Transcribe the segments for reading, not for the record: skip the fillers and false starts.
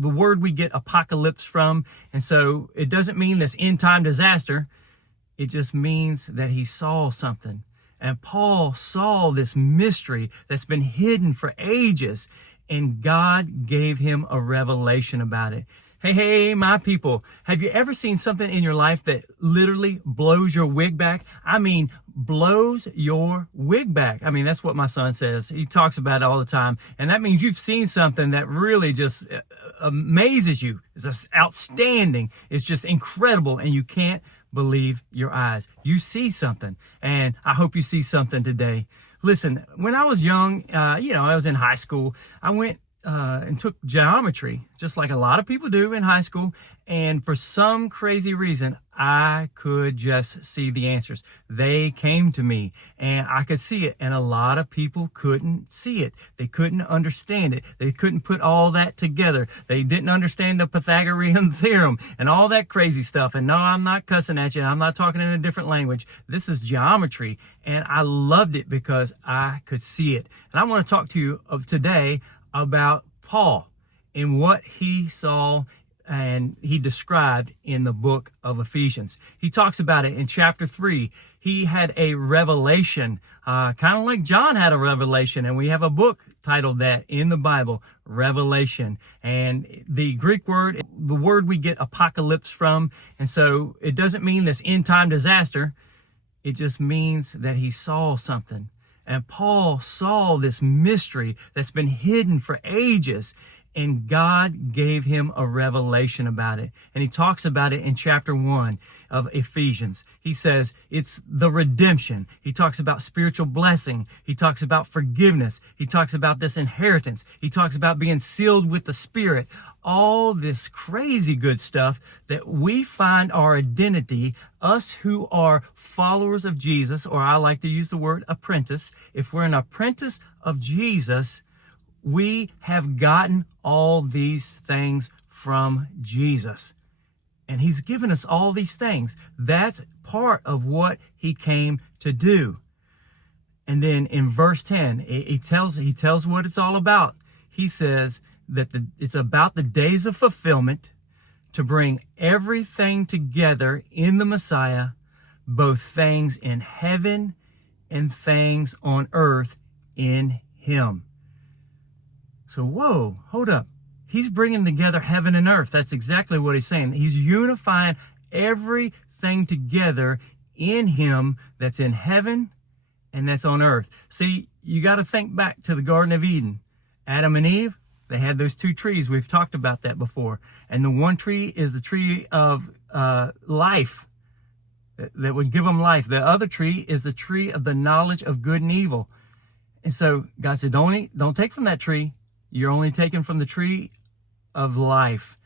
the word we get apocalypse from. And so it doesn't mean this end time disaster. It just means that he saw something. And Paul saw this mystery that's been hidden for ages, and God gave him a revelation about it. Hey, my people, have you ever seen something in your life that literally blows your wig back? I mean, blows your wig back. I mean, that's what my son says. He talks about it all the time. And that means you've seen something that really just amazes you. It's just outstanding. It's just incredible. And you can't believe your eyes. You see something. And I hope you see something today. Listen, when I was young, I was in high school. I went and took geometry, just like a lot of people do in high school. And for some crazy reason, I could just see the answers. They came to me and I could see it. And a lot of people couldn't see it. They couldn't understand it. They couldn't put all that together. They didn't understand the Pythagorean theorem and all that crazy stuff. And no, I'm not cussing at you. I'm not talking in a different language. This is geometry. And I loved it because I could see it. And I want to talk to you today about Paul and what he saw and he described in the book of Ephesians. He talks about it in chapter 3. He had a revelation, kind of like John had a revelation, and we have a book titled that in the Bible, Revelation. And the Greek word, the word we get apocalypse from, and so it doesn't mean this end time disaster. It just means that he saw something. And Paul saw this mystery that's been hidden for ages, and God gave him a revelation about it. And he talks about it in chapter 1 of Ephesians. He says it's the redemption. He talks about spiritual blessing. He talks about forgiveness. He talks about this inheritance. He talks about being sealed with the Spirit. All this crazy good stuff that we find our identity, us who are followers of Jesus, or I like to use the word apprentice. If we're an apprentice of Jesus, we have gotten all these things from Jesus. And he's given us all these things. That's part of what he came to do. And then in verse 10, he tells what it's all about. He says that it's about the days of fulfillment to bring everything together in the Messiah, both things in heaven and things on earth in him. So, whoa, hold up. He's bringing together heaven and earth. That's exactly what he's saying. He's unifying everything together in him that's in heaven and that's on earth. See, you got to think back to the Garden of Eden. Adam and Eve, they had those two trees. We've talked about that before. And the one tree is the tree of life that would give them life. The other tree is the tree of the knowledge of good and evil. And so God said, don't take from that tree. You're only taking from the tree of life.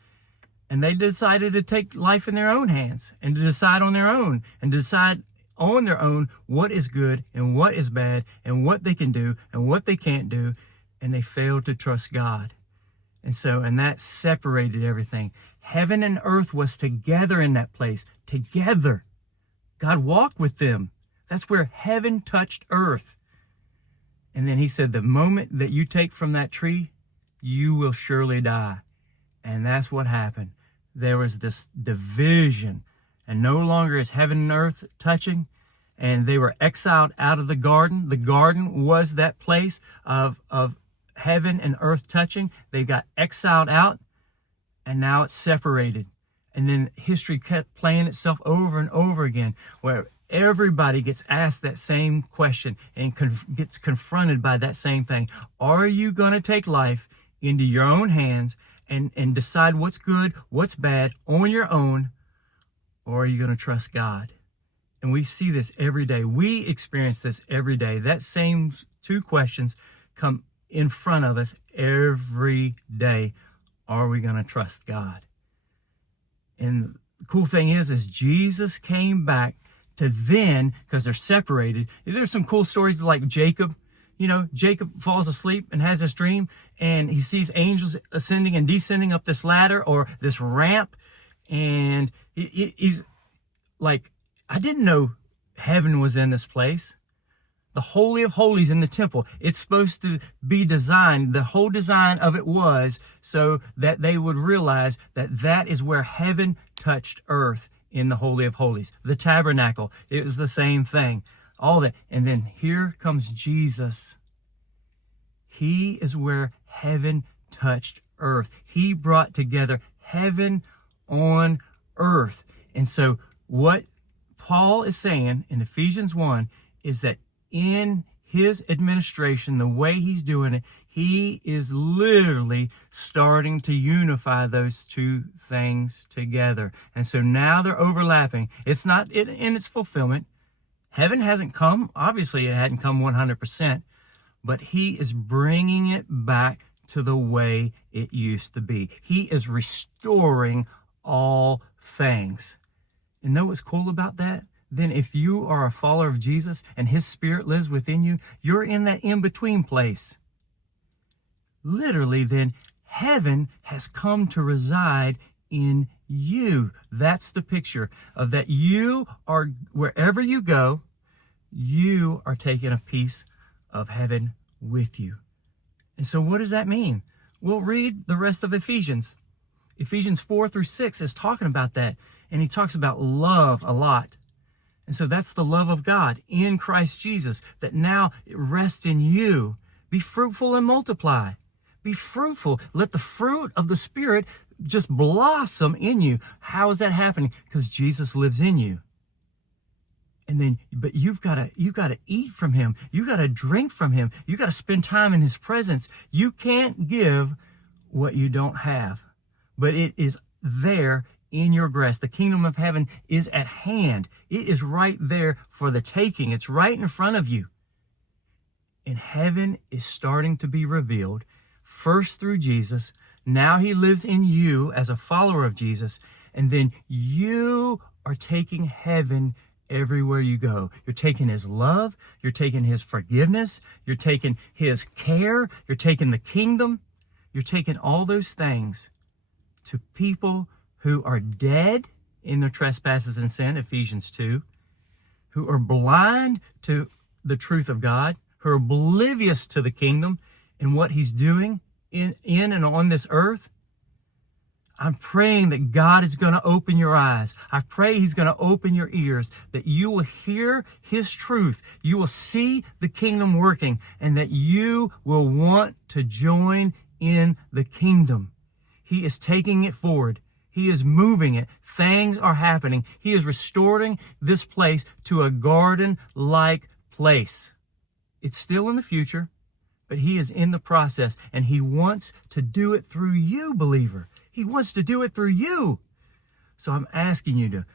And they decided to take life in their own hands and to decide on their own and decide on their own what is good and what is bad and what they can do and what they can't do. And they failed to trust God. And that separated everything. Heaven and earth was together in that place, together. God walked with them. That's where heaven touched earth. And then he said, the moment that you take from that tree, you will surely die. And that's what happened. There was this division, and no longer is heaven and earth touching. And they were exiled out of the garden. The garden was that place of heaven and earth touching. They got exiled out, and now it's separated. And then history kept playing itself over and over again, where everybody gets asked that same question and gets confronted by that same thing. Are you going to take life into your own hands and decide what's good, what's bad on your own, or are you going to trust God? And we see this every day. We experience this every day. That same two questions come in front of us every day. Are we going to trust God? And the cool thing is Jesus came back to then, because they're separated. There's some cool stories like Jacob. Jacob falls asleep and has this dream, and he sees angels ascending and descending up this ladder or this ramp. And he's like, I didn't know heaven was in this place. the Holy of Holies in the temple. It's supposed to be designed, the whole design of it was so that they would realize that that is where heaven touched earth in the Holy of Holies. The tabernacle, it was the same thing. All that. And then here comes Jesus. He is where heaven touched earth. He brought together heaven on earth. And so what Paul is saying in Ephesians 1 is that in his administration, the way he's doing it, he is literally starting to unify those two things together. And so now they're overlapping. It's not in its fulfillment. Heaven hasn't come. Obviously, it hadn't come 100%, but he is bringing it back to the way it used to be. He is restoring all things. And know what's cool about that? Then if you are a follower of Jesus and his Spirit lives within you, you're in that in-between place. Literally, then, heaven has come to reside in you. That's the picture of that you are, wherever you go, you are taking a piece of heaven with you. And so what does that mean? We'll read the rest of Ephesians. Ephesians 4-6 is talking about that. And he talks about love a lot. And so that's the love of God in Christ Jesus, that now it rests in you. Be fruitful and multiply. Be fruitful. Let the fruit of the Spirit just blossom in you. How is that happening? Because Jesus lives in you. And then, but you've got to eat from him. You got to drink from him. You got to spend time in his presence. You can't give what you don't have, but it is there in your grasp. The kingdom of heaven is at hand. It is right there for the taking. It's right in front of you. And heaven is starting to be revealed, first through Jesus. Now he lives in you as a follower of Jesus. And then you are taking heaven everywhere you go. You're taking his love. You're taking his forgiveness. You're taking his care. You're taking the kingdom. You're taking all those things to people who are dead in their trespasses and sin, Ephesians 2, who are blind to the truth of God, who are oblivious to the kingdom and what he's doing in and on this earth. I'm praying that God is going to open your eyes. I pray he's going to open your ears, that you will hear his truth. You will see the kingdom working, and that you will want to join in the kingdom. He is taking it forward. He is moving it. Things are happening. He is restoring this place to a garden-like place. It's still in the future, but he is in the process, and he wants to do it through you, believer. He wants to do it through you. So I'm asking you to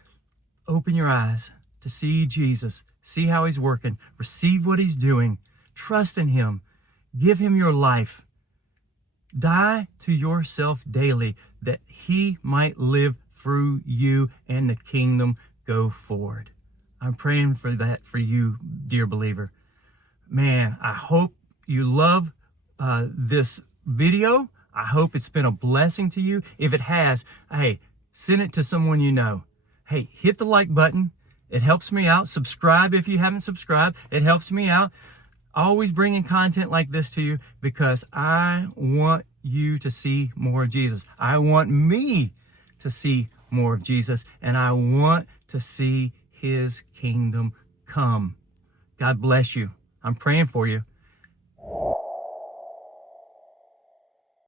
open your eyes to see Jesus, see how he's working, receive what he's doing, trust in him, give him your life. Die to yourself daily that he might live through you and the kingdom go forward. I'm praying for that for you, dear believer. Man, I hope you love this video. I hope it's been a blessing to you. If it has, hey, send it to someone you know. Hey, hit the like button. It helps me out. Subscribe if you haven't subscribed. It helps me out. Always bringing content like this to you because I want you to see more of Jesus. I want me to see more of Jesus, and I want to see his kingdom come. God bless you. I'm praying for you.